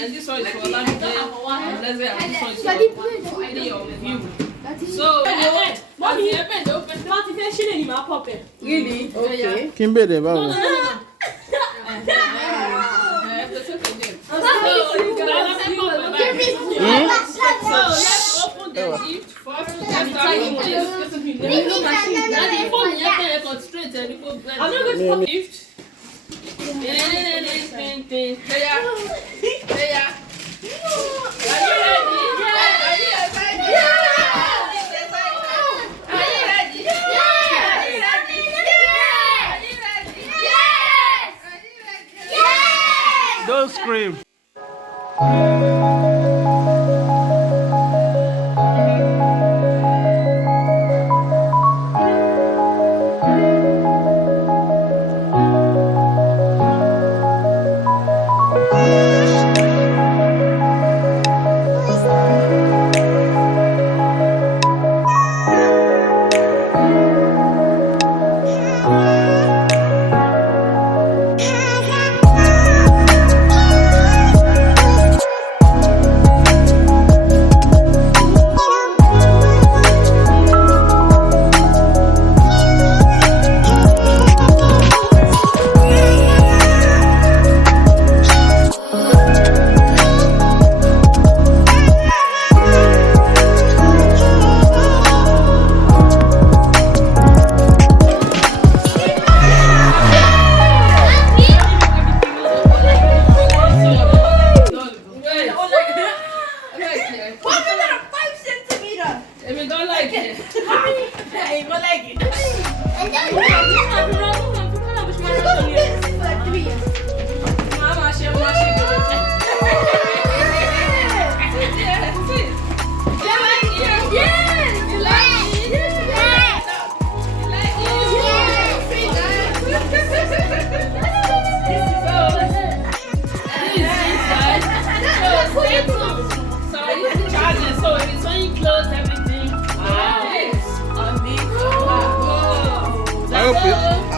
and this one is for Lamide. This one is for any of you. So, Mommy, in my pocket. Really? Okay. Kimbe de baba. No. So let's open the gift first. Let's start with this. I'm not going to put gift. There. Are you ready? Don't scream.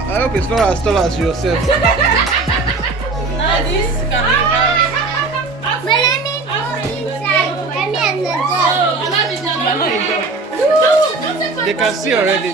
I hope it's not as tall as yourself. But let me go inside. Let me in the door. They can see already.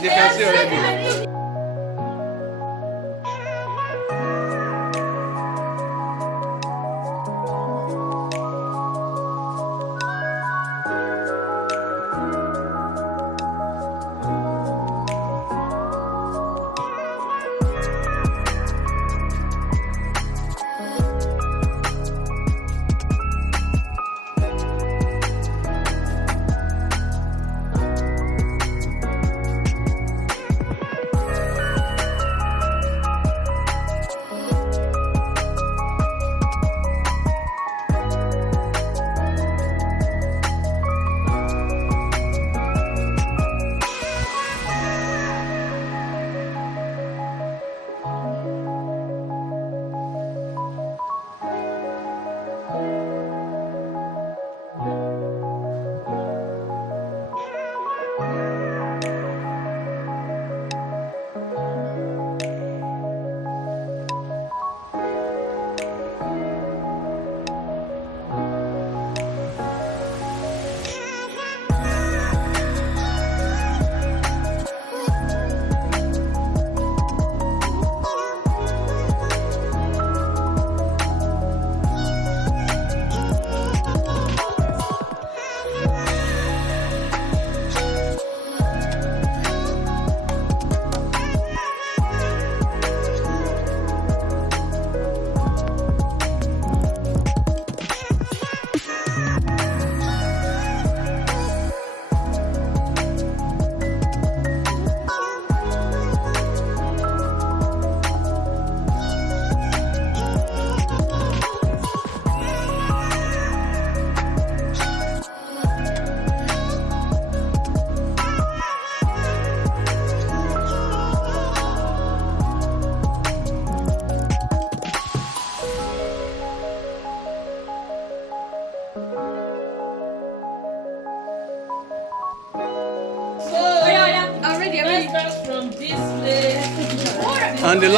And the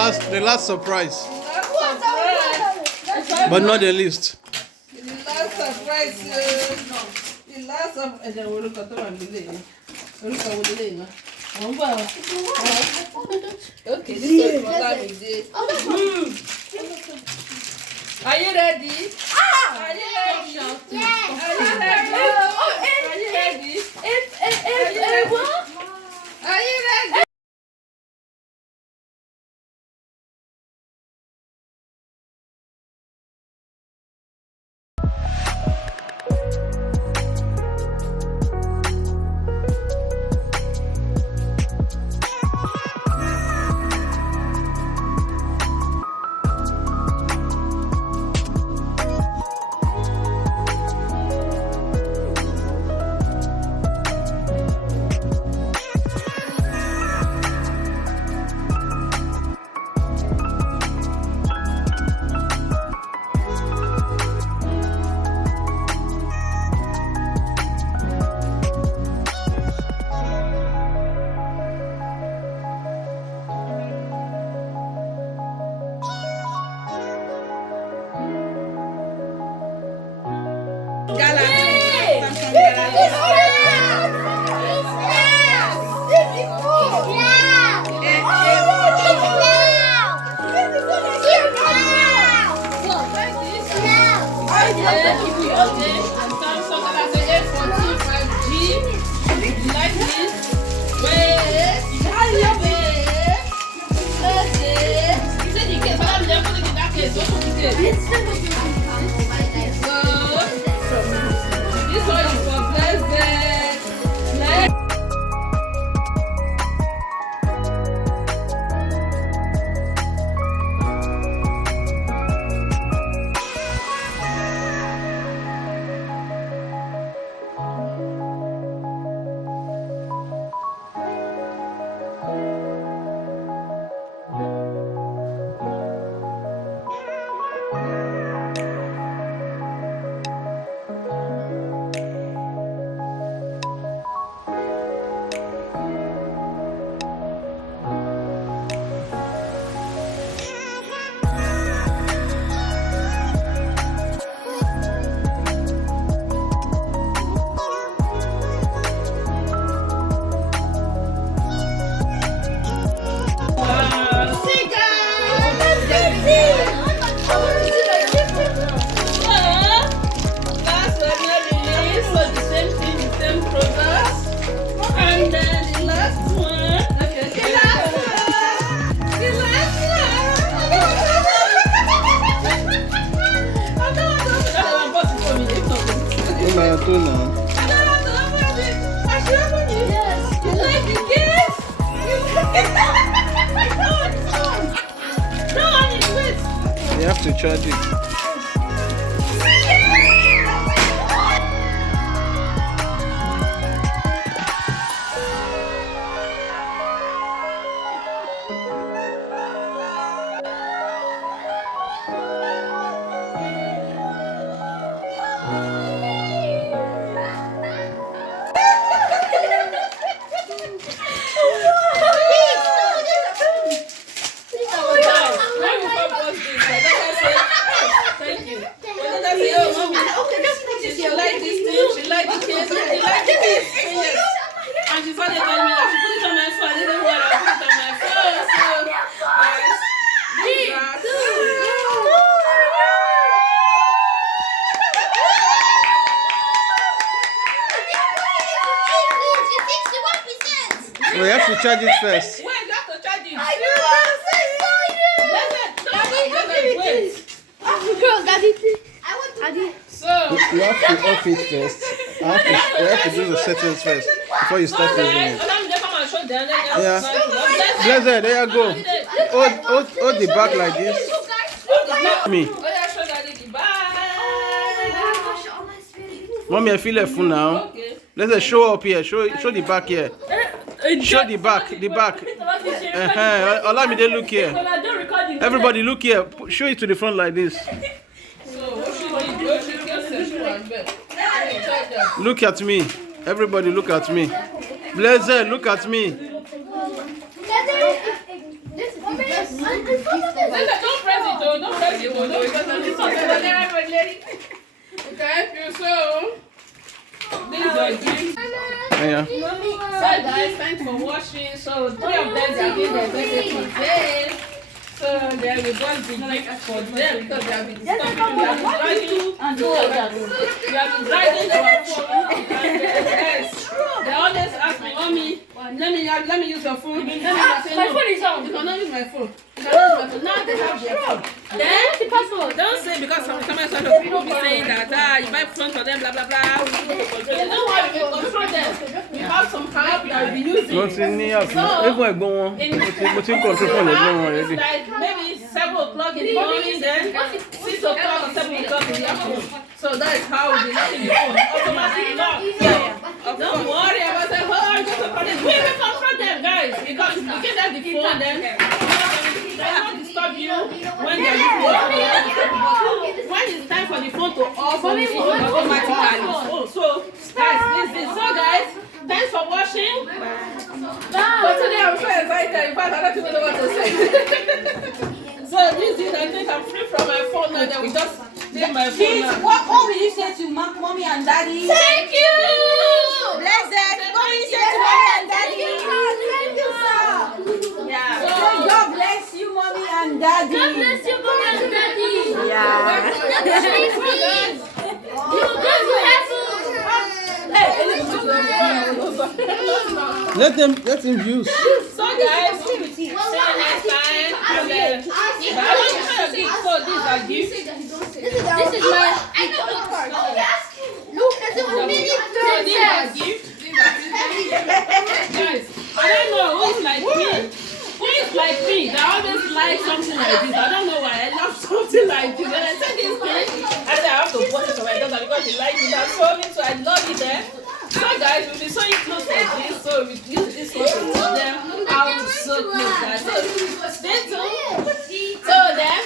last surprise, but not the least. The surprise you. The last of the world got on the day. Okay, this is what I did. Are you ready? Are you ready? Yes. Are you ready? Are you ready? Are you ready? You have to charge it. We have to charge it first. Wait, you have to charge it. So You have to off it first. We have to do the settings first before you start using it. Yeah. Blessed, there you go. Hold the back like this. Me. Mommy, I feel a fool now. Let's show up here. Show the back here. Show the back. Allow me to look here. Everybody look here. Show it to the front like this. Look at me. Everybody look at me. Blessed, look at me. don't press it, don't press it, because this one is lady. It can help you So, this is your gift. Yeah. So guys, thanks for watching. So 3 of them they are doing their birthday today. So they will just be gift for them because they have been disturbing you. You have been dragging our phone. And yes, they always ask me, mommy, let me use your phone. My phone is on. You cannot use my phone. You cannot use my phone. Now they have their phone. Then don't say because some people be saying that you buy phone for them, blah blah blah. You know why we can control them? We have some help that we be using. Like maybe 7 o'clock in the morning, then 6 o'clock or 7 o'clock in the afternoon. So that is how we be using the phone. Automatic lock. Don't worry about that. We will confront them, guys, because you can have the phone then. They will not disturb you when they are using the phone. When it's time for the phone to off, it will automatically. So, guys, listen. So, guys, thanks for watching. But today I'm so excited. In fact, I don't even know what to say. So, this is, I think I'm free from my phone now. Then we just take my phone now. What will you say to mommy and daddy? Thank you! Blessed. What will you say to mommy and daddy? Thank you, sir. Yeah. So, God bless you, mommy and daddy. God bless you, mommy and daddy. Yeah. You go to heaven. Let him view. So guys, see you next time. And I want to show you this. So these are gifts. This is my. I know the card. Look, there's a mini So these are gifts. Guys, I don't know who's like me. Who is like me? They always like something like this. I don't know why. I love something like this. When I say this thing, I say I have to watch it for my daughter because she likes it. That's so me, so I love it there. So guys, we'll be sewing clothes like this. So we use this one to teach them how to sew clothes. So stay tuned. So then.